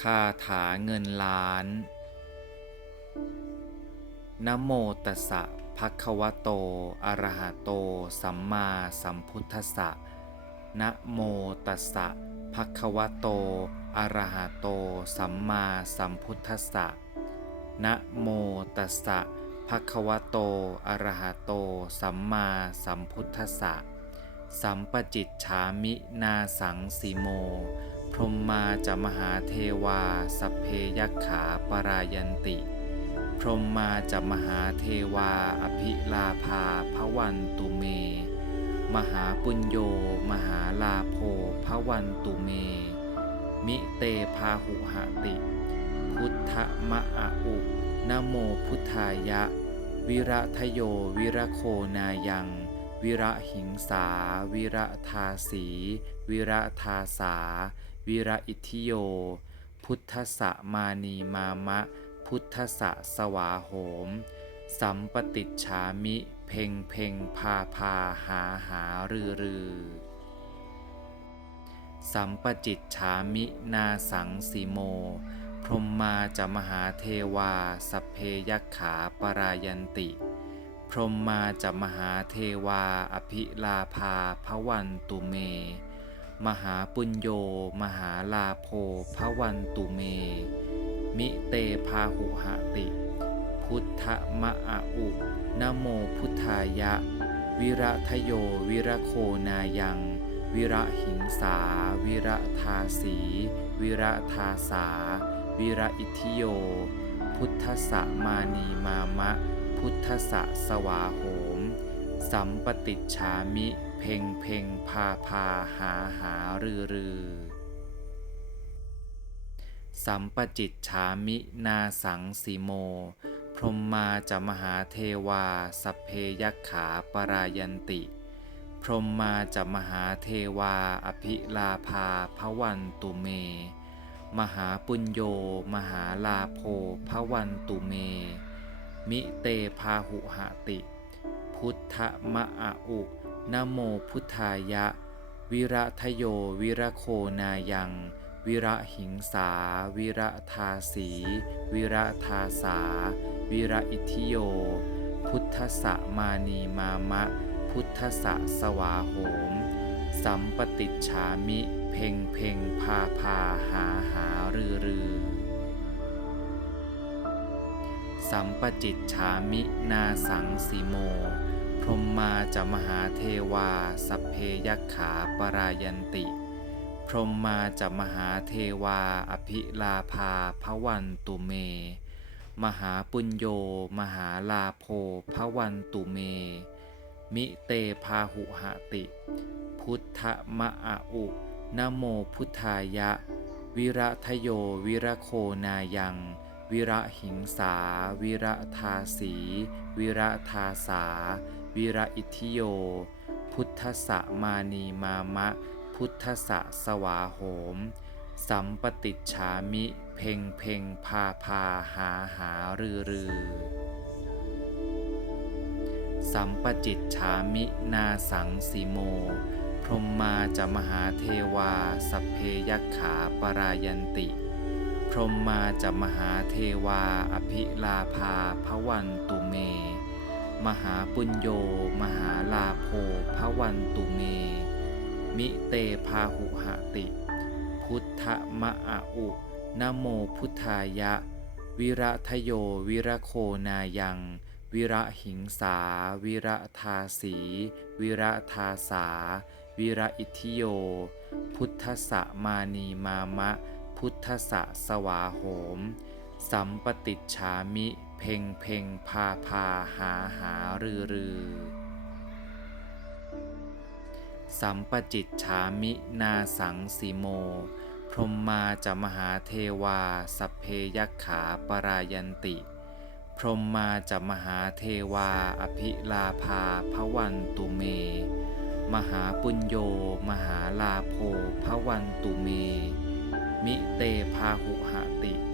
คาถาเงินล้านนะโมตัสสะภะคะวะโต อะระหะโต สัมมาสัมพุทธัสสะนะโมตัสสะภะคะวะโต อะระหะโต สัมมาสัมพุทธัสสะนะโมตัสสะภะคะวะโต อะระหะโต สัมมาสัมพุทธัสสะสัมปจิตฉามินาสังสีโม พรหมมาจะมหาเทวา สัพเพยักขาปรายันติ พรหมมาจะมหาเทวา อภิลาภาพวันตุเม มหาปุญโย มหาลาโภพวันตุเม มิเตพาหุหติ พุทธมะอะอุนโมพุทธายะ วิระทโยวิระโคนายัง วิระหิงสา วิระทาสี วิระทาสา วิระอิทิโย พุทธสะมานีมามะ พุทธสะสวาโหม สัมปติฉามิ เพ่งเพ่งพาพาหาหารือรือสัมปจิตฉามินาสังสีโม พรหมมาจะมหาเทวาสเพยักขาปรายันติ พรหมมาจะมหาเทวาอภิลาภาพวันตุเม มหาปุญโย มหาลาโภพวันตุเม มิเตพาหุหติ พุทธมะอะอุนโมพุทธายะ วิระทโยวิระโคนายัง วิระหิงสา วิระทาสี วิระทาสา วิระอิทิโย พุทธสะมานีมามะ พุทธสะสวาโห สัมปติจฉามิเพ่งเพ่งพาพาหาหารือรือสัมปจิตฉามินาสังสีโม พรหมมาจะมหาเทวาสัพเพยักขาปรายันติ พรหมมาจะมหาเทวาอภิลาภาพวันตุเม มหาปุญโยมหาลาโภพวันตุเม มิเตพาหุหติ พุทธมะอะอุนโมพุทธายะ วิระทโยวิระโคนายัง วิระหิงสา วิระทาสี วิระทาสา วิระอิทิโย พุทธสะมานีมามะ พุทธสะสวาโหม สัมปติฉามิ เพ่งเพ่งพาพาหาหารือรือสัมปจิตฉามินาสังสีโม รมมาจะมหาเทวา สัพเพยักขาปรายันติ พรมมาจะมหาเทวา อภิลาภาพวันตุเม มหาปุญโย มหาลาโภพวันตุเม มิเตพาหุหติ พุทธมะอะอุนโมพุทธายะ วิระทโยวิระโคนายัง วิระหิงสา วิระทาสี วิระทาสา วิระอิทิโย พุทธสะมานีมามะ พุทธสะสวาโหม สัมปติฉามิ เพ่งเพ่งพาพาหาหารือรือสัมปจิตฉามินาสังสีโม พรหมมาจะมหาเทวา สัพเพยักขาปรายันติ พรหมมาจะมหาเทวา อภิลาภาพวันตุเม มหาปุญโย มหาลาโภพวันตุเม มิเตพาหุหติ พุทธมะอะอุนโมพุทธายะ วิระทโยวิระโคนายัง วิระหิงสา วิระทาสี วิระทาสา วิระอิทิโย พุทธสะมานีมามะ พุทธสะสวาโหม สัมปติจฉามิเพ่งเพ่งพาพาหาหารือรือสัมปจิตฉามินาสังสีโม พรหมมาจะมหาเทวาสัพเพยักขาปรายันติ พรหมมาจะมหาเทวาอภิลาภาพวันตุเม มหาปุญโยมหาลาโภพวันตุเม มิเตพาหุหติ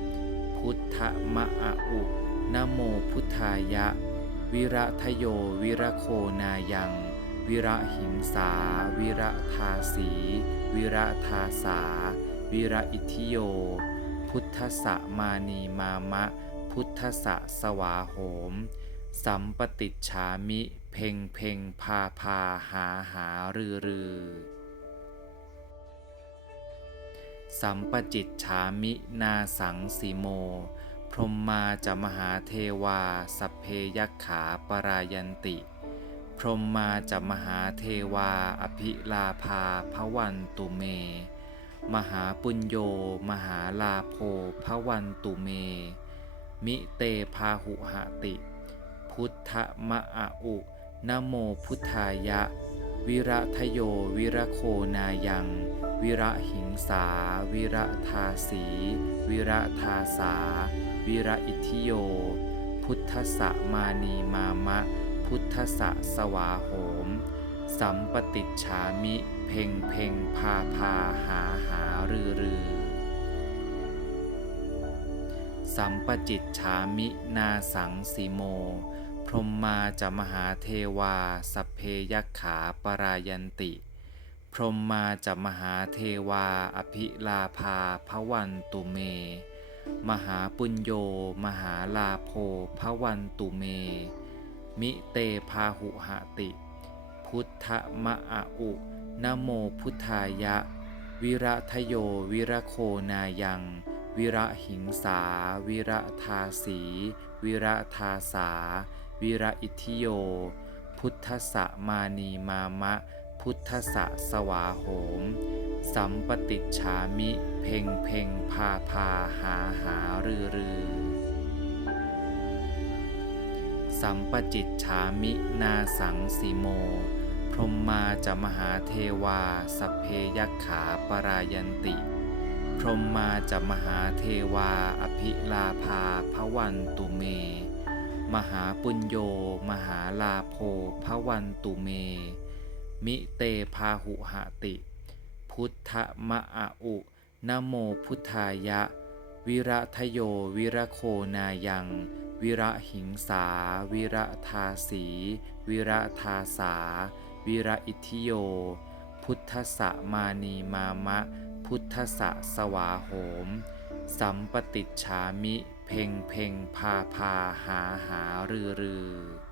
พุทธมะอะอุนโมพุทธายะ วิระทโยวิระโคนายัง วิระหิงสา วิระทาสี วิระทาสา วิระอิทิโย พุทธสะมานีมามะ พุทธสะสวาโหม สัมปติฉามิ เพ่งเพ่งพาพาหาหารือรือ สัมปจิตฉามินาสังสีโม พรหมมาจะมหาเทวา สัพเพยักขาปรายันติ พรหมมาจะมหาเทวา อภิลาภาพวันตุเม มหาปุญโย มหาลาโภพวันตุเม มิเตพาหุหติ พุทธมะอุนโมพุทธายะ วิระทโยวิระโคนายัง วิระหิงสา วิระทาสี วิระทาสา วิระอิทิโย พุทธสะมานีมามะ พุทธสะสวาโหม สัมปติฉามิ เพ่งเพ่งพาพาหาหารือรือ สัมปจิตฉามินาสังสีโม รหมมาจะมหาเทวา สัพเพยักขาปรายันติ พรหมมาจะมหาเทวา อภิลาภาพวันตุเม มหาปุญโย มหาลาโภพวันตุเม มิเตพาหุหติ พุทธมะอะอุนโมพุทธายะ วิระทโยวิระโคนายัง วิระหิงสา วิระทาสี วิระทาสา วิระอิทิโย พุทธสะมานีมามะ พุทธสะสวาโหม สัมปติจฉามิ เพ่งเพ่งพาพาหาหารือรือ สัมปจิตฉามินาสังสีโม พรหมมาจะมหาเทวาสเพยักขาปรายันติพรหมมาจะมหาเทวาอภิลาภาพวันตุเม มหาปุญโย มหาลาโภพวันตุเม มิเตพาหุหติ พุทธมะอะอุนโมพุทธายะ วิระทโยวิระโคนายัง วิระหิงสา วิระทาสี วิระทาสา วิระอิทิโย พุทธสะมานีมามะ พุทธสะสวาโหม สัมปติจฉามิ เพ่งเพ่งพาพาหาหารือรือ